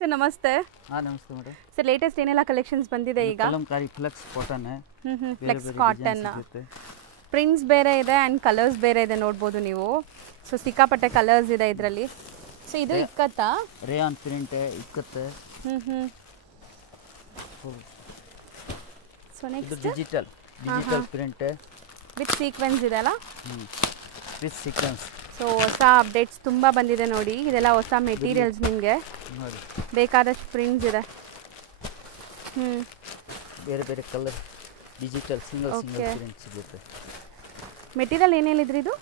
Sir नमस्ते। हाँ नमस्ते मैडम। सर लेटेस्ट ಏನೆಲ್ಲ ಕಲೆಕ್ಷನ್ಸ್ ಬಂದಿದೆ ಈಗ? Kalamkari flex cotton flex cotton prints ಬೇರೆ ಇದೆ ಅಂಡ್ ಕಲರ್ಸ್ ಬೇರೆ ಇದೆ ನೋಡಬಹುದು ನೀವು. ಸೊ ಸಿಕ್ಕಾಪಟ್ಟೆ ಕಲರ್ಸ್ ಇದೆ ಇದರಲ್ಲಿ. ಸೊ ಇದು ಇಕ್ಕತ್ತಾ? ರೇಯಾನ್ ಪ್ರಿಂಟ್ ಇಕ್ಕತ್ತೆ. ಸೊ ನೆಕ್ಸ್ಟ್ ಇದು ಡಿಜಿಟಲ್ ಪ್ರಿಂಟ್ ವಿತ್ ಸೀಕ್ವೆನ್ಸ್ ಇದೆ ಅಲ್ಲ? With sequence. ಸೊ ಹೊಸ ಅಪ್ಡೇಟ್ಸ್ ತುಂಬಾ ಬಂದಿದೆ ನೋಡಿ. ಇದೆಲ್ಲ ಹೊಸ ಮೆಟೀರಿಯಲ್ಸ್ ನಿಮಗೆ ನೋಡಿ, ಬೇಕಾದಷ್ಟು ಪ್ರಿಂಟ್ಸ್ ಇದೆ. ಬೇರೆ ಬೇರೆ ಕಲರ್ ಡಿಜಿಟಲ್ ಸಿಂಗಲ್ ಪ್ರಿಂಟ್ ಸಿಗುತ್ತೆ. ಮೆಟೀರಿಯಲ್ ಏನು ಹೇಳಿದ್ರಿ ಇದು?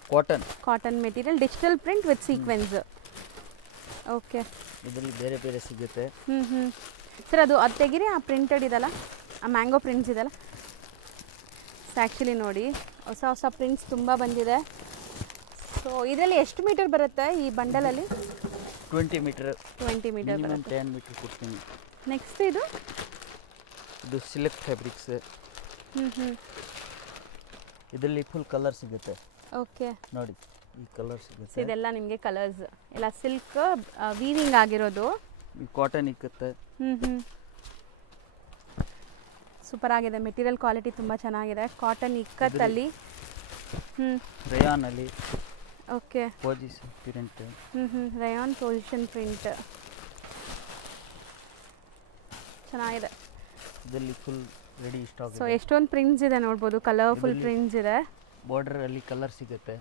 Cotton material digital print with sequence. Okay, ಇದರಲ್ಲಿ ಬೇರೆ ಬೇರೆ ಸಿಗುತ್ತೆ. ಸರ್ ಅದು ತೆಗಿರಿ, ಆ ಪ್ರಿಂಟೆಡ್ ಇದಲ್ಲ, ಆ ಮ್ಯಾಂಗೋ ಪ್ರಿಂಟ್ಸ್ ಇದಲ್ಲ. ಸೊ ಆ್ಯಕ್ಚುಲಿ ನೋಡಿ ಹೊಸ ಹೊಸ ಪ್ರಿಂಟ್ಸ್ ತುಂಬ ಬಂದಿದೆ. ಸೊ ಇದರಲ್ಲಿ ಎಷ್ಟು ಮೀಟರ್ ಬರುತ್ತೆ ಈ ಬಂಡಲಲ್ಲಿ? 20 ಮೀಟರ್ 20 ಮೀಟರ್ ಬರುತ್ತೆ. 10 ಮೀಟರ್ ಕೊಡ್ತೀನಿ. ನೆಕ್ಸ್ಟ್ ಇದು ಸಿಲ್ಕ್ ಫ್ಯಾಬ್ರಿಕ್ಸ್. ಇದರಲ್ಲಿ ಫುಲ್ ಕಲರ್ ಸಿಗುತ್ತೆ. ಓಕೆ, ನೋಡಿ ಈ ಕಲರ್ ಸಿಗುತ್ತೆ. ಇದೆಲ್ಲ ನಿಮಗೆ ಕಲರ್ಸ್ ಎಲ್ಲ ಸಿಲ್ಕ್ ವೀವಿಂಗ್ ಆಗಿರೋದು. ಈ ಕಾಟನ್ ಇಕ್ಕತ್ತೆ. ಸೂಪರ್ ಆಗಿದೆ. ಮೆಟೀರಿಯಲ್ ಕ್ವಾಲಿಟಿ ತುಂಬ ಚೆನ್ನಾಗಿದೆ. ಕಾಟನ್ ಇಕ್ಕತ್ತಲ್ಲಿ. ರೇಯಾನ್ ಅಲ್ಲಿ. Okay, position print. Rayon position print ಚೆನ್ನಾಗಿದೆ. ಇದರಲ್ಲಿ ಫುಲ್ ರೆಡಿ ಸ್ಟಾಕ್. ಸೊ ಎಷ್ಟೊಂದು ಪ್ರಿಂಟ್ಸ್ ಇದೆ ನೋಡ್ಬೋದು, ಕಲರ್ಫುಲ್ ಪ್ರಿಂಟ್ಸ್ ಇದೆ. ಬಾರ್ಡರ್ ಅಲ್ಲಿ ಕಲರ್ ಸಿಗುತ್ತೆ.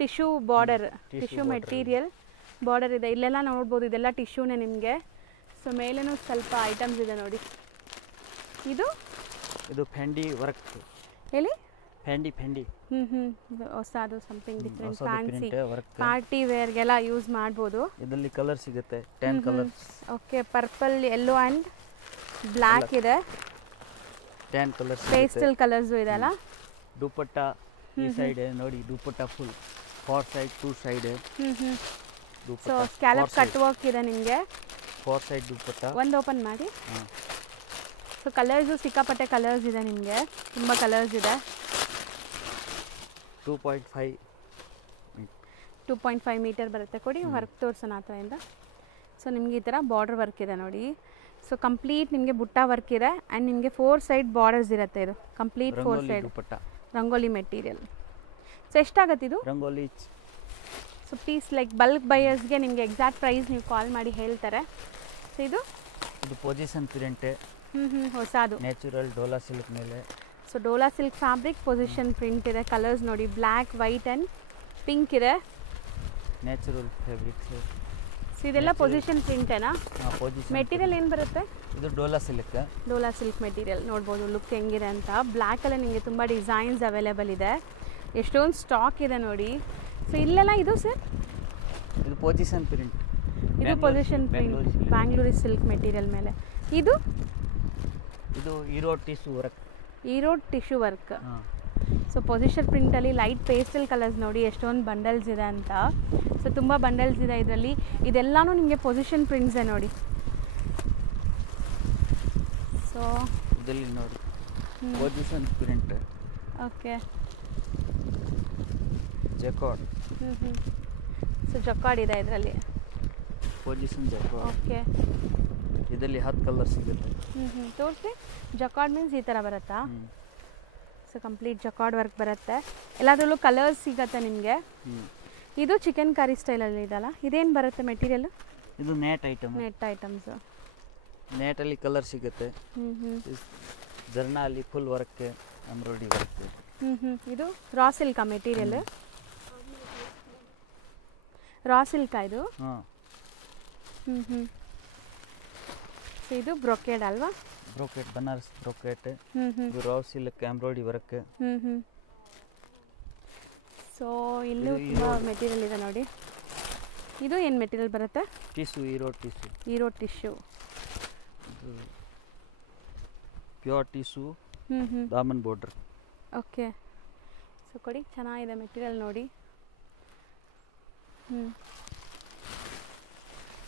Tissue border, tissue material border ಇದೆ. ಇಲ್ಲೆಲ್ಲ ನೋಡ್ಬೋದು, ಇದೆಲ್ಲ ಟಿಶ್ಯೂನೇ ನಿಮಗೆ. ಸೊ ಮೇಲೇನೂ ಸ್ವಲ್ಪ ಐಟಮ್ಸ್ ಇದೆ ನೋಡಿ. ಇದು ಫೆಂಡಿ ವರ್ಕ್ ಹೇಳಿ. ಫೆಂಡಿ ಹೊಸದು something different, fancy work, party ವೇರ್ಗೆಲ್ಲ ಯೂಸ್ ಮಾಡ್ಬೋದು. ಇದರಲ್ಲಿ ಕಲರ್ ಸಿಗುತ್ತೆ 10 colours. Okay, purple, yellow and black ಇದೆ. 10 ಕಲರ್ಸ್. ಪೇಸ್ಟಲ್ ಕಲರ್ಸು ಇದೆ ಅಲ್ಲ. ದುಪಟ್ಟ ಈ ಸೈಡ್ ನೋಡಿ, dupatta full 4 side 2 side. So scallop cut work ಇದೆ ನಿಮಗೆ. 4 ಸೈಡ್ ದುಪಟ್ಟ. ಒಂದು ಓಪನ್ ಮಾಡಿ. ಸೊ ಕಲರ್ಸು ಸಿಕ್ಕಾಪಟ್ಟೆ ಕಲರ್ಸ್ ಇದೆ ನಿಮಗೆ, ತುಂಬ ಕಲರ್ಸ್ ಇದೆ. 2.5 ಮೀಟರ್ ಬರುತ್ತೆ. ಕೊಡಿ ವರ್ಕ್ ತೋರಿಸೋಣ ಆ ಥರದಿಂದ. ಸೊ ನಿಮಗೆ ಈ ಥರ ಬಾರ್ಡರ್ ವರ್ಕ್ ಇದೆ ನೋಡಿ. ಸೊ ಕಂಪ್ಲೀಟ್ ನಿಮಗೆ ಬುಟ್ಟ ವರ್ಕ್ ಇದೆ ಆ್ಯಂಡ್ ನಿಮಗೆ 4 ಸೈಡ್ ಬಾರ್ಡರ್ಸ್ ಇರುತ್ತೆ. ಇದು complete 4 side rangoli material. So ಎಷ್ಟಾಗತ್ತೆ ಇದು rangoli? So piece like bulk ಬೈಯರ್ಸ್ಗೆ ನಿಮಗೆ ಎಕ್ಸಾಕ್ಟ್ ಪ್ರೈಸ್ ನೀವು ಕಾಲ್ ಮಾಡಿ ಹೇಳ್ತಾರೆ. ಸೊ ಇದು ಪೊಸಿಷನ್ ಪ್ರಿಂಟ್. ಹೊಸದು ನ್ಯಾಚುರಲ್ ಡೋಲಾ ಸಿಲ್ಕ್ ಮೇಲೆ. So dola silk fabric position print ಇದೆ. ಕಲರ್ಸ್ ನೋಡಿ, ಬ್ಲ್ಯಾಕ್, ವೈಟ್ ಆ್ಯಂಡ್ ಪಿಂಕ್ ಇದೆ. Natural fabrics. ಸೊ ಇದೆಲ್ಲ ಪೊಸಿಷನ್ ಪ್ರಿಂಟೇನಾ? ಮೆಟೀರಿಯಲ್ ಏನು ಬರುತ್ತೆ? ಇದು ಡೋಲಾ ಸಿಲ್ಕ್ ಮೆಟೀರಿಯಲ್. ನೋಡ್ಬೋದು ಲುಕ್ ಹೆಂಗಿದೆ ಅಂತ. ಬ್ಲ್ಯಾಕಲ್ಲಿ ನಿಮಗೆ ತುಂಬ ಡಿಸೈನ್ಸ್ ಅವೈಲೇಬಲ್ ಇದೆ. ಎಷ್ಟೊಂದು ಸ್ಟಾಕ್ ಇದೆ ನೋಡಿ. ಸೊ ಇಲ್ಲೆಲ್ಲ ಇದು ಸರ್, ಇದು ಪೊಸಿಷನ್ ಪ್ರಿಂಟ್. ಇದು position print Bangalori silk material ಮೇಲೆ. ಇದು Erode tissue work. So position ಪ್ರಿಂಟಲ್ಲಿ ಲೈಟ್ ಪೇಸ್ಟಲ್ ಕಲರ್ಸ್ ನೋಡಿ ಎಷ್ಟೊಂದು ಬಂಡಲ್ಸ್ ಇದೆ ಅಂತ. ಸೊ ತುಂಬ ಬಂಡಲ್ಸ್ ಇದೆ ಇದರಲ್ಲಿ. ಇದೆಲ್ಲನೂ ನಿಮಗೆ ಪೊಸಿಷನ್ ಪ್ರಿಂಟ್ಸೇ ನೋಡಿ. ಸೊ ಇದರಲ್ಲಿ ನೋಡಿ position print. Okay, jacquard. So jacquard ಇದೆ ಇದರಲ್ಲಿ. Position jacquard. ಓಕೆ, ಇದರಲ್ಲಿ 10 ಕಲರ್ ಸಿಗುತ್ತೆ. ತೋರಿಸಿ. ಜಕಾರ್ಡ್ ಮೀನ್ಸ್ ಈ ಥರ ಬರುತ್ತಾ? ಸೊ ಕಂಪ್ಲೀಟ್ ಜಕಾರ್ಡ್ ವರ್ಕ್ ಬರುತ್ತೆ. ಎಲ್ಲದರಲ್ಲೂ ಕಲರ್ಸ್ ಸಿಗುತ್ತೆ ನಿಮಗೆ. ಇದು ಚಿಕನ್ ಕರಿ ಸ್ಟೈಲಲ್ಲಿ ಇದಲ್ಲ. ಇದೇನು ಬರುತ್ತೆ ಮೆಟೀರಿಯಲ್? ಇದು ನೆಟ್ ಐಟಮ್ಸ್. ನೆಟಲ್ಲಿ ಕಲರ್ ಸಿಗುತ್ತೆ. ಜರ್ನಲ್ಲಿ ಫುಲ್ ವರ್ಕ್, ಎಂಬ್ರಾಯ್ಡ್ರಿ ವರ್ಕ್. ಇದು ರಾ ಸಿಲ್ಕಾ ಮೆಟೀರಿಯಲ್? ರಾ ಸಿಲ್ಕಾ ಇದು? ಸೊ ಇದು ಬ್ರೊಕೇಡ್ ಅಲ್ವಾ? Brocade, Banaras brocade. ಇದು raw silk embroidery work. So ಇಲ್ಲೂ ತುಂಬ ಮೆಟೀರಿಯಲ್ ಇದೆ ನೋಡಿ. ಇದು ಏನು ಮೆಟೀರಿಯಲ್ ಬರುತ್ತೆ? ಈರೋಡ್ ಟಿಶ್ಯೂ. ಪ್ಯೂರ್ ಟಿಶ್ಯೂ, ದಾಮನ್ ಬಾರ್ಡರ್. ಓಕೆ, ಸೊ ಕೊಡಿ, ಚೆನ್ನಾಗಿದೆ ಮೆಟೀರಿಯಲ್ ನೋಡಿ.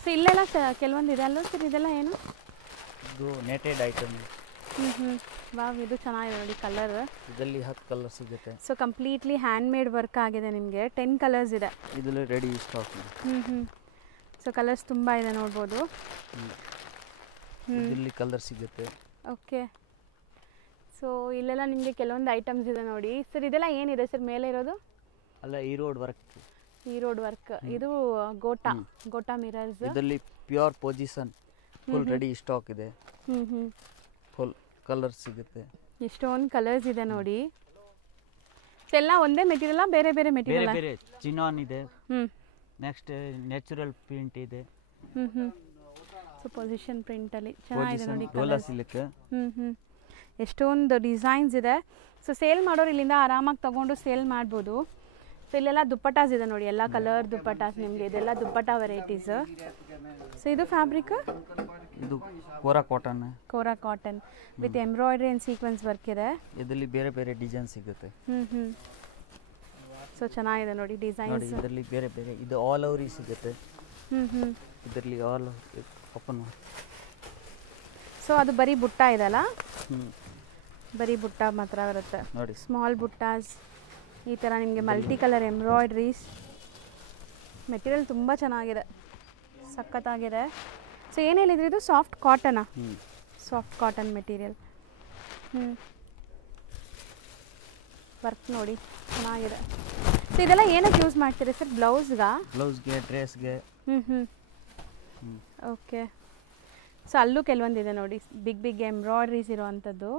ಸೊ ಇಲ್ಲೆಲ್ಲ ಕೆಲವೊಂದು ಇದೆ ಅಲ್ವ ಸರ್? ಇದೆಲ್ಲ ಏನು? ಇದು ನೆಟೆಡ್ ಐಟಮ್. ವಾವ್, ಇದು ಚೆನ್ನಾಗಿದೆ ನೋಡಿ ಕಲರ್. ಇದರಲ್ಲಿ 10 ಕಲರ್ ಸಿಗುತ್ತೆ. So completely hand made work ಆಗಿದೆ ನಿಮಗೆ. 10 ಕಲರ್ಸ್ ಇದೆ. ಇದರಲ್ಲಿ ರೆಡಿ ಸ್ಟಾಕ್. ಸೊ ಕಲರ್ಸ್ ತುಂಬ ಇದೆ ನೋಡ್ಬೋದು. ಇದರಲ್ಲಿ ಕಲರ್ ಸಿಗುತ್ತೆ. ಓಕೆ. ಸೊ ಇಲ್ಲೆಲ್ಲ ನಿಮಗೆ ಕೆಲವೊಂದು ಐಟಮ್ಸ್ ಇದೆ ನೋಡಿ ಸರ್. ಇದೆಲ್ಲ ಏನಿದೆ ಸರ್ ಮೇಲೆ ಇರೋದು? ಅಲ್ಲ ಈ ರೋಡ್ ವರ್ಕ್. ಈ ರೋಡ್ ವರ್ಕ್. ಇದು ಗೋಟಾ ಮಿರರ್ಸ್. ಇದರಲ್ಲಿ pure position full ready stock ಇದೆ. ಫುಲ್ ಕಲರ್ ಸಿಗುತ್ತೆ. ಎಷ್ಟೊಂದು ಕಲರ್ಸ್ ಇದೆ ನೋಡಿ. ಎಲ್ಲ ಒಂದೇ ಮೆಟೀರಿಯಲ್ ಬೇರೆ ಬೇರೆ ಮೆಟೀರಿಯಲ್? ಬೇರೆ ಚಿನಾನ್ ಇದೆ. ನೆಕ್ಸ್ಟ್ ನ್ಯಾಚುರಲ್ ಪ್ರಿಂಟ್ ಇದೆ. ಸೊ ಪೊಸಿಷನ್ ಪ್ರಿಂಟಲ್ಲಿ ಚೆನ್ನಾಗಿದೆ ನೋಡಿ ಡೋಲಾ ಸಿಲ್ಕ್. ಎಷ್ಟೊಂದು ಡಿಸೈನ್ಸ್ ಇದೆ. ಸೊ ಸೇಲ್ ಮಾಡೋರು ಇಲ್ಲಿಂದ ಆರಾಮಾಗಿ ತೊಗೊಂಡು ಸೇಲ್ ಮಾಡ್ಬೋದು. ಸೊ ಇಲ್ಲೆಲ್ಲ ದುಪ್ಪಟಾಸ್ ಇದೆ ನೋಡಿ, ಎಲ್ಲ ಕಲರ್ ದುಪ್ಪಟಾಸ್ ನಿಮಗೆ. ಇದೆಲ್ಲ ದುಪ್ಪಟ ವೆರೈಟೀಸ್. ಸೊ ಇದು ಫ್ಯಾಬ್ರಿಕ್? ಇದು kora cotton. Kora cotton with embroidery and sequence work ಇದೆ. ಇದರಲ್ಲಿ ಬೇರೆ ಬೇರೆ ಡಿಸೈನ್ ಸಿಗುತ್ತೆ. ಸೊ ಚೆನ್ನಾಗಿದೆ ನೋಡಿ ಡಿಸೈನ್ಸ್. ಇದರಲ್ಲಿ ಬೇರೆ ಬೇರೆ ಇದು ಆಲ್ ಓವರ್ ಸಿಗುತ್ತೆ. ಇದರಲ್ಲಿ ಆಲ್ ಓಪನ್. ಸೊ ಅದು ಬರೀ ಬುಟ್ಟ ಇದೆಲ್ಲ? ಬರೀ ಬುಟ್ಟ ಮಾತ್ರ ಬರುತ್ತೆ ನೋಡಿ. ಸ್ಮಾಲ್ ಬುಟ್ಟಾಸ್ ಈ ಥರ ನಿಮಗೆ ಮಲ್ಟಿ ಕಲರ್ ಎಂಬ್ರಾಯ್ಡ್ರೀಸ್. ಮೆಟೀರಿಯಲ್ ತುಂಬ ಚೆನ್ನಾಗಿದೆ, ಸಖತ್ತಾಗಿದೆ. ಸೊ ಏನು ಹೇಳಿದ್ರಿ ಇದು? ಸಾಫ್ಟ್ ಕಾಟನಾ? Soft cotton material. ವರ್ಕ್ ನೋಡಿ ಚೆನ್ನಾಗಿದೆ. ಸೊ ಇದೆಲ್ಲ ಏನಕ್ಕೆ ಯೂಸ್ ಮಾಡ್ತೀರಿ ಸರ್? ಬ್ಲೌಸ್ಗೆ ಡ್ರೆಸ್ಗೆ. ಓಕೆ. ಸೊ ಅಲ್ಲೂ ಕೆಲವೊಂದಿದೆ ನೋಡಿ ಬಿಗ್ ಬಿಗ್ ಎಂಬ್ರಾಯ್ಡ್ರೀಸ್ ಇರೋವಂಥದ್ದು.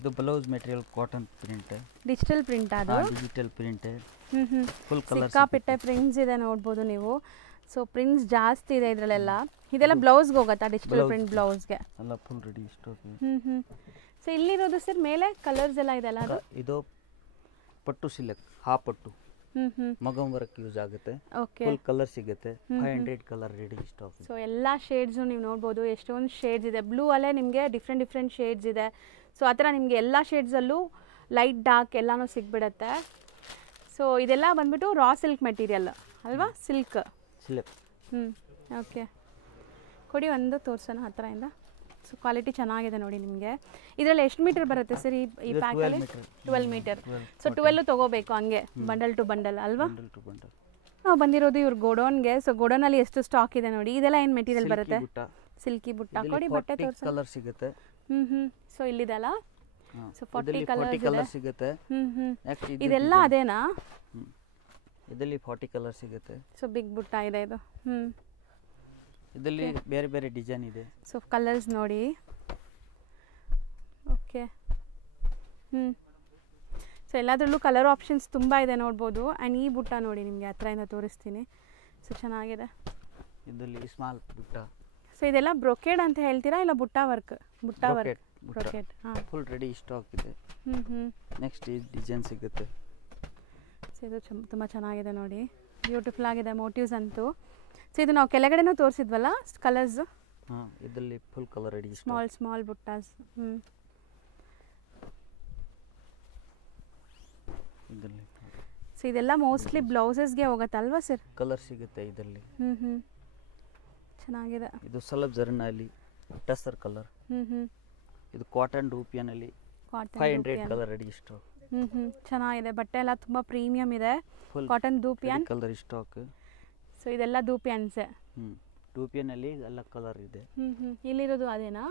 ಇದು blouse material cotton print. Digital print ಅದು? Digital print. ಫುಲ್ ಕಲರ್ ಸಿಕ್ಕಾಪಟ್ಟೆ ಪ್ರಿಂಟ್ಸ್ ಇದೆ ನೋಡ್ಬೋದು ನೀವು. ಸೊ ಪ್ರಿಂಟ್ಸ್ ಜಾಸ್ತಿ ಇದೆ ಇದರಲ್ಲೆಲ್ಲ. ಇದೆಲ್ಲ ಬ್ಲೌಸ್ಗೆ ಹೋಗುತ್ತಾ? ಡಿಜಿಟಲ್ ಪ್ರಿಂಟ್ ಬ್ಲೌಸ್ಗೆ ಎಲ್ಲ ಫುಲ್ ರೆಡಿ ಸ್ಟಾಕ್. ಸೊ ಇಲ್ಲಿರೋದು ಸರ್ ಮೇಲೆ ಕಲರ್ಸ್ ಎಲ್ಲ ಇದೆಲ್ಲ? ಅದು ಇದು ಪಟ್ಟು ಸಿಲ್ಕ್, ಪಟ್ಟು ಮಗಂ ವರ್ಕ್ ಯೂಸ್ ಆಗುತ್ತೆ. ಓಕೆ. ಫುಲ್ ಕಲರ್ ಸಿಗುತ್ತೆ. 500 ಕಲರ್ ರೆಡಿ ಸ್ಟಾಕ್. ಸೊ ಎಲ್ಲ ಶೇಡ್ಸು ನೀವು ನೋಡ್ಬೋದು. ಎಷ್ಟೊಂದು ಶೇಡ್ಸ್ ಇದೆ. ಬ್ಲೂ ಅಲ್ಲೇ ನಿಮಗೆ ಡಿಫ್ರೆಂಟ್ ಶೇಡ್ಸ್ ಇದೆ. ಸೊ ಆ ಥರ ನಿಮಗೆ ಎಲ್ಲ ಶೇಡ್ಸಲ್ಲೂ ಲೈಟ್ ಡಾರ್ಕ್ ಎಲ್ಲನೂ ಸಿಗ್ಬಿಡುತ್ತೆ. ಸೊ ಇದೆಲ್ಲ ಬಂದ್ಬಿಟ್ಟು ರಾ ಸಿಲ್ಕ್ ಮೆಟೀರಿಯಲ್ ಅಲ್ವಾ? ಸಿಲ್ಕ್. ಓಕೆ. ಕೊಡಿ ಒಂದು ತೋರಿಸೋಣ ಹತ್ತಿರದಿಂದ. ಸೊ ಕ್ವಾಲಿಟಿ ಚೆನ್ನಾಗಿದೆ ನೋಡಿ ನಿಮಗೆ. ಇದರಲ್ಲಿ ಎಷ್ಟು ಮೀಟರ್ ಬರುತ್ತೆ ಸರ್ ಈ ಪ್ಯಾಕಲ್ಲಿ? 12 ಮೀಟರ್. ಸೊ 12 ತೊಗೋಬೇಕು ಹಂಗೆ ಬಂಡಲ್ ಟು ಬಂಡಲ್ ಅಲ್ವಾ? ನಾವು ಬಂದಿರೋದು ಇವ್ರ ಗೋಡೌನ್ಗೆ. ಸೊ ಗೋಡೌನಲ್ಲಿ ಎಷ್ಟು ಸ್ಟಾಕ್ ಇದೆ ನೋಡಿ. ಇದೆಲ್ಲ ಏನು ಮೆಟೀರಿಯಲ್ ಬರುತ್ತೆ? ಸಿಲ್ಕಿ ಬುಟ್ಟ. ಕೊಡಿ ಬಟ್ಟೆ ತೋರಿಸಿ. ಕಲರ್ ಸಿಗುತ್ತೆ. ಸೊ ಇಲ್ಲಿದೆಲ್ಲ ಸೊ 40 ಕಲರ್ ಸಿಗುತ್ತೆ. ಇದೆಲ್ಲ ಅದೇನಾ? ಇದರಲ್ಲಿ 40 ಕಲರ್ ಸಿಗುತ್ತೆ. ಸೊ ಬಿಗ್ ಬುಟ್ಟ ಇದೆ ಇದು. ಇದರಲ್ಲಿ ಬೇರೆ ಬೇರೆ ಡಿಸೈನ್ ಇದೆ. ಸೊ ಕಲರ್ಸ್ ನೋಡಿ. ಓಕೆ. ಸೊ ಎಲ್ಲದರಲ್ಲೂ ಕಲರ್ ಆಪ್ಷನ್ಸ್ ತುಂಬ ಇದೆ ನೋಡ್ಬೋದು. ಆ್ಯಂಡ್ ಈ ಬುಟ್ಟ ನೋಡಿ ನಿಮಗೆ ಹತ್ರದಿಂದ ತೋರಿಸ್ತೀನಿ. ಸೊ ಚೆನ್ನಾಗಿದೆ. ಇದರಲ್ಲಿ ಸ್ಮಾಲ್ ಬುಟ್ಟ. ಸೊ ಇದೆಲ್ಲ ಬ್ರೊಕೇಡ್ ಅಂತ ಹೇಳ್ತೀರಾ ಇಲ್ಲ ಬುಟ್ಟ ವರ್ಕ್? ಬುಟ್ಟ work. Brocade. Full ready stock ಇದೆ. ನೆಕ್ಸ್ಟ್ ಈ ಡಿಸೈನ್ ಸಿಗುತ್ತೆ. ಸೊ ಇದು ತುಂಬ ಚೆನ್ನಾಗಿದೆ ನೋಡಿ. ಬ್ಯೂಟಿಫುಲ್ ಆಗಿದೆ ಮೋಟಿವ್ಸ್ ಅಂತೂ. ಸೊ ಇದು ನಾವು ಕೆಳಗಡೆನೂ ತೋರಿಸಿದ್ವಲ್ಲ ಕಲರ್ಸ್? ಇದರಲ್ಲಿ ಫುಲ್ ಕಲರ್ ರೆಡಿ. ಸ್ಮಾಲ್ ಬುಟ್ಟಾಸ್. ಸೊ ಇದೆಲ್ಲ ಮೋಸ್ಟ್ಲಿ ಬ್ಲೌಸಸ್ಗೆ ಹೋಗುತ್ತಲ್ವಾ ಸರ್? ಕಲರ್ ಸಿಗುತ್ತೆ ಇದರಲ್ಲಿ. ಚೆನ್ನಾಗಿದೆ. ಇದು ಸಲಬ್ ಜರ್ನಲ್ಲಿ ಟಸರ್ ಕಲರ್. ಇದು ಕಾಟನ್ ರೂಪಿಯನಲ್ಲಿ 500 ಕಲರ್ ರೆಡಿ ಸ್ಟಾಕ್. ಚೆನ್ನಾಗಿದೆ. ಬಟ್ಟೆ ಎಲ್ಲ ತುಂಬ ಪ್ರೀಮಿಯಂ ಇದೆ. Cotton dupion colour stock. So ಇದೆಲ್ಲ ದೂಪಿಯನ್ಸೆ. ದೂಪಿಯನಲ್ಲಿ ಎಲ್ಲ ಕಲರ್ ಇದೆ. ಇಲ್ಲಿರೋದು ಅದೇನಾ?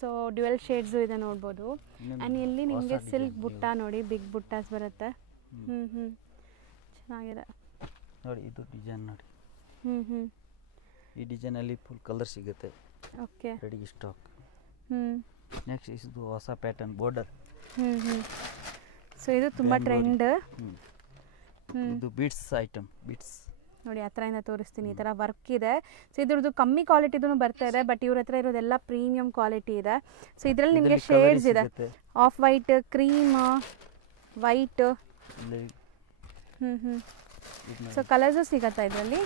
ಸೊ ಡ್ಯುವೆಲ್ ಶೇಡ್ಸು ಇದೆ ನೋಡ್ಬೋದು. ಆ್ಯಂಡ್ ಇಲ್ಲಿ ನಿಮಗೆ ಸಿಲ್ಕ್ ಬುಟ್ಟ ನೋಡಿ, ಬಿಗ್ ಬುಟ್ಟಾಸ್ ಬರುತ್ತೆ. ಚೆನ್ನಾಗಿದೆ ನೋಡಿ. ಇದು ಡಿಸೈನ್ ನೋಡಿ. ಈ ಡಿಸೈನಲ್ಲಿ ಫುಲ್ ಕಲರ್ ಸಿಗುತ್ತೆ. ಓಕೆ. Ready stock. ನೆಕ್ಸ್ಟ್ ಇದು ಹೊಸ ಪ್ಯಾಟರ್ನ್ ಬಾರ್ಡರ್. ಸೊ ಇದು ತುಂಬ ಟ್ರೆಂಡ್. ಇದು ಬೀಡ್ಸ್ ಐಟಮ್. ಬೀಡ್ಸ್ ನೋಡಿ ಹತ್ರದಿಂದ ತೋರಿಸ್ತೀನಿ. ಈ ಥರ ವರ್ಕ್ ಇದೆ. ಸೊ ಇದ್ರದ್ದು ಕಮ್ಮಿ ಕ್ವಾಲಿಟಿದೂ ಬರ್ತಾ ಇದೆ. ಬಟ್ ಇವ್ರ ಹತ್ರ ಇರೋದೆಲ್ಲ ಪ್ರೀಮಿಯಂ ಕ್ವಾಲಿಟಿ ಇದೆ. ಸೊ ಇದರಲ್ಲಿ ನಿಮಗೆ ಶೇಡ್ಸ್ ಇದೆ. Of white, cream, white. So colours ಸಿಗತ್ತಾ ಇದರಲ್ಲಿ?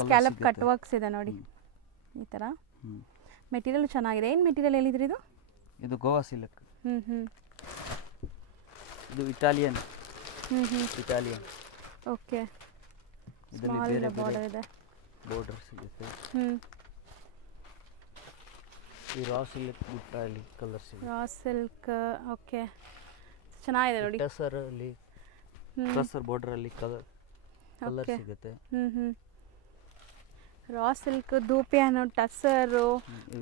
ಸ್ಕ್ಯಾಲಪ್ ಕಟ್ ವರ್ಕ್ಸ್ ಇದೆ ನೋಡಿ ಈ ಥರ. ಮೆಟೀರಿಯಲ್ ಚೆನ್ನಾಗಿದೆ. ಏನು ಮೆಟೀರಿಯಲ್ ಹೇಳಿದ್ರಿ ಇದು? ಇದು ಗೋವಾ ಸಿಲ್ಕ್. ಇದು ಇಟಾಲಿಯನ್. ಓಕೆ. ಸ್ಮಾಲ್ ಬಾರ್ಡರ್ ಇದೆ. ಬಾರ್ಡರ್ ಸಿಗುತ್ತೆ. ಈ ರಾ ಸಿಲ್ಕ್ ಬುಟ್ಟಲ್ಲಿ ಕಲರ್ ಸಿಗುತ್ತೆ. Raw silk. ಓಕೆ. ಚೆನ್ನಾಗಿದೆ ನೋಡಿ. ಟಸರ್ ಅಲ್ಲಿ ಟಸರ್ ಬಾರ್ಡರ್ ಅಲ್ಲಿ ಕಲರ್ ಕಲರ್ Okay. ಸಿಗುತ್ತೆ. ರಾ ಸಿಲ್ಕ್, ದೂಪಿಯಾನೋ, tussar,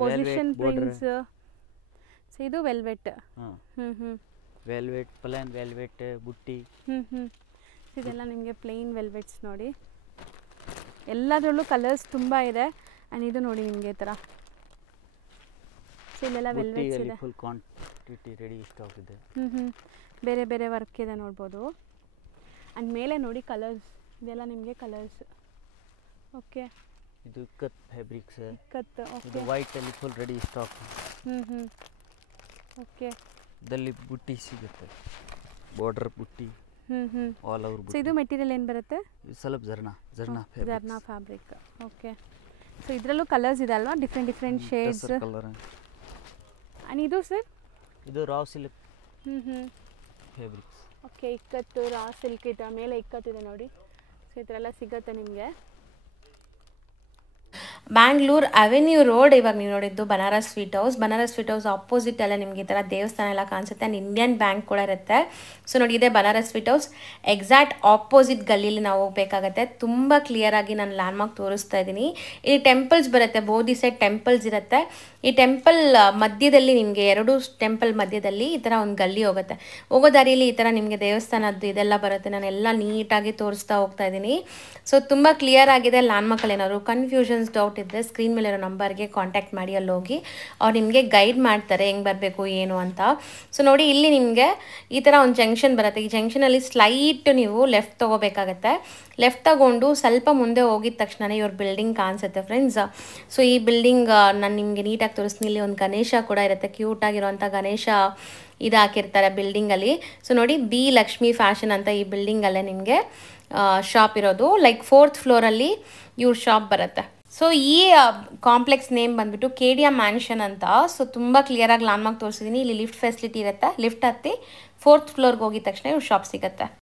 position border. Prints. So ಇದು ವೆಲ್ವೆಟ್. ವೆಲ್ವೆಟ್, ಪ್ಲೇನ್ ವೆಲ್ವೆಟ್, ಬುಟ್ಟಿ. ಇದೆಲ್ಲ ನಿಮಗೆ ಪ್ಲೇನ್ ವೆಲ್ವೆಟ್ಸ್ ನೋಡಿ. ಎಲ್ಲದರಲ್ಲೂ ಕಲರ್ಸ್ ತುಂಬ ಇದೆ. ಆ್ಯಂಡ್ ಇದು ನೋಡಿ ನಿಮಗೆ ಈ ಥರ. ಸೊ ಇಲ್ಲೆಲ್ಲ ವೆಲ್ವೆಟ್ಸ್ ಇದೆ. ಫುಲ್ ಕ್ವಾಂಟಿಟಿ ರೆಡಿ ಸ್ಟಾಕ್ ಇದೆ. ಬೇರೆ ಬೇರೆ ವರ್ಕ್ ಇದೆ ನೋಡ್ಬೋದು. ಆ್ಯಂಡ್ ಮೇಲೆ ನೋಡಿ ಕಲರ್ಸ್, ಇದೆಲ್ಲ ನಿಮಗೆ ಕಲರ್ಸ್. ಓಕೆ, ಇದು ಇಕ್ಕತ್ ಫ್ಯಾಬ್ರಿಕ್ಸ್. ಇಕ್ಕತ್. ಇದು ಓಕೆ. ವೈಟ್ ಅಲ್ಲಿ ಫುಲ್ ರೆಡಿ ಸ್ಟಾಕ್. ಓಕೆ. ಇದರಲ್ಲಿ ಬುಟ್ಟಿ ಸಿಗುತ್ತೆ, ಬಾರ್ಡರ್ ಬುಟ್ಟಿ, ಆಲ್ ಓವರ್ ಸೊ ಬುಟ್ಟಿ. ಇದು ಮೆಟೀರಿಯಲ್ ಏನು ಬರುತ್ತೆ? ಇದು ಸ್ವಲ್ಪ ಜರ್ನಾ ಜರ್ನಾ ಫ್ಯಾಬ್ರಿಕ್. ಓಕೆ. ಸೊ ಇದರಲ್ಲೂ ಕಲರ್ಸ್ ಇದೆ ಅಲ್ವಾ, ಡಿಫ್ರೆಂಟ್ ಶೇಡ್ಸ್. ಕಲರ್. ಆ್ಯಂಡ್ ಇದು ಸರ್? ಇದು Rao silk fabrics. Okay, ಇಕ್ಕತ್ತು, raw silk ಇದೆ, ಮೇಲೆ ಇಕ್ಕತ್ತಿದೆ ನೋಡಿ. ಸೊ ಈ ಥರ ಎಲ್ಲ ಸಿಗುತ್ತೆ ನಿಮಗೆ. ಬ್ಯಾಂಗ್ಳೂರ್ ಅವೆನ್ಯೂ ರೋಡ್ ಇವಾಗ ನೀವು ನೋಡಿದ್ದು Banaras sweet house. Banaras sweet house opposite ಎಲ್ಲ ನಿಮಗೆ ಈ ಥರ ದೇವಸ್ಥಾನ ಎಲ್ಲ ಕಾಣಿಸುತ್ತೆ. ಆ್ಯಂಡ್ ಇಂಡಿಯನ್ ಬ್ಯಾಂಕ್ ಕೂಡ ಇರುತ್ತೆ. ಸೊ ನೋಡಿ, ಇದೆ Banaras sweet house. Exact opposite ಗಲ್ಲಿಯಲ್ಲಿ ನಾವು ಹೋಗಬೇಕಾಗತ್ತೆ. ತುಂಬ ಕ್ಲಿಯರಾಗಿ ನಾನು ಲ್ಯಾಂಡ್ಮಾರ್ಕ್ ತೋರಿಸ್ತಾ ಇದ್ದೀನಿ. ಇಲ್ಲಿ ಟೆಂಪಲ್ಸ್ ಬರುತ್ತೆ, ಬೋಧಿ ಸೆಟ್ ಟೆಂಪಲ್ಸ್ ಇರುತ್ತೆ. ಈ ಟೆಂಪಲ್ ಮಧ್ಯದಲ್ಲಿ ನಿಮಗೆ 2 ಟೆಂಪಲ್ ಮಧ್ಯದಲ್ಲಿ ಈ ಥರ ಒಂದು ಗಲ್ಲಿ ಹೋಗುತ್ತೆ. ಹೋಗೋ ದಾರಿಯಲ್ಲಿ ಈ ಥರ ನಿಮಗೆ ದೇವಸ್ಥಾನದ್ದು ಇದೆಲ್ಲ ಬರುತ್ತೆ. ನಾನು ಎಲ್ಲ ನೀಟಾಗಿ ತೋರಿಸ್ತಾ ಹೋಗ್ತಾ ಇದ್ದೀನಿ. ಸೊ ತುಂಬ ಕ್ಲಿಯರ್ ಆಗಿದೆ. ಲ್ಯಾಂಡ್ಮಾರ್ಕಲ್ಲಿ ಏನಾದ್ರು ಕನ್ಫ್ಯೂಷನ್ಸ್, ಡೌಟ್ ಇದ್ದರೆ ಸ್ಕ್ರೀನ್ ಮೇಲೆ ಇರೋ ನಂಬರ್ಗೆ ಕಾಂಟ್ಯಾಕ್ಟ್ ಮಾಡಿ. ಅಲ್ಲಿ ಹೋಗಿ ಅವ್ರು ನಿಮಗೆ ಗೈಡ್ ಮಾಡ್ತಾರೆ ಹೆಂಗೆ ಬರಬೇಕು ಏನು ಅಂತ. ಸೊ ನೋಡಿ, ಇಲ್ಲಿ ನಿಮಗೆ ಈ ಥರ ಒಂದು ಜಂಕ್ಷನ್ ಬರುತ್ತೆ. ಈ ಜಂಕ್ಷನಲ್ಲಿ ಸ್ಲೈಟ್ ನೀವು ಲೆಫ್ಟ್ ತೊಗೋಬೇಕಾಗತ್ತೆ. ಲೆಫ್ಟ್ ತಗೊಂಡು ಸ್ವಲ್ಪ ಮುಂದೆ ಹೋಗಿದ ತಕ್ಷಣ ಇವ್ರ ಬಿಲ್ಡಿಂಗ್ ಕಾಣಿಸುತ್ತೆ ಫ್ರೆಂಡ್ಸ್. ಸೊ ಈ ಬಿಲ್ಡಿಂಗ್ ನಾನು ನಿಮಗೆ ನೀಟಾಗಿ ತೋರಿಸ್ತೀನಿ. ಇಲ್ಲಿ ಒಂದು ಗಣೇಶ ಕೂಡ ಇರುತ್ತೆ, ಕ್ಯೂಟ್ ಆಗಿರುವಂಥ ಗಣೇಶ ಇದು ಹಾಕಿರ್ತಾರೆ ಬಿಲ್ಡಿಂಗಲ್ಲಿ. ಸೊ ನೋಡಿ, ಬಿ ಲಕ್ಷ್ಮಿ ಫ್ಯಾಷನ್ ಅಂತ ಈ ಬಿಲ್ಡಿಂಗಲ್ಲೇ ನಿಮಗೆ ಶಾಪ್ ಇರೋದು. ಲೈಕ್ 4th ಫ್ಲೋರಲ್ಲಿ ಇವ್ರ ಶಾಪ್ ಬರುತ್ತೆ. ಸೊ ಈ ಕಾಂಪ್ಲೆಕ್ಸ್ ನೇಮ್ ಬಂದ್ಬಿಟ್ಟು ಕೇಡಿಯಾ ಮ್ಯಾನ್ಷನ್ ಅಂತ. ಸೊ ತುಂಬ ಕ್ಲಿಯರಾಗಿ ಲ್ಯಾಂಡ್ಮಾರ್ಕ್ ತೋರಿಸಿದ್ದೀನಿ. ಇಲ್ಲಿ ಲಿಫ್ಟ್ ಫೆಸಿಲಿಟಿ ಇರುತ್ತೆ. ಲಿಫ್ಟ್ ಹತ್ತಿ 4th ಫ್ಲೋರ್ಗೆ ಹೋಗಿದ ತಕ್ಷಣ ಇವ್ರ ಶಾಪ್ ಸಿಗುತ್ತೆ.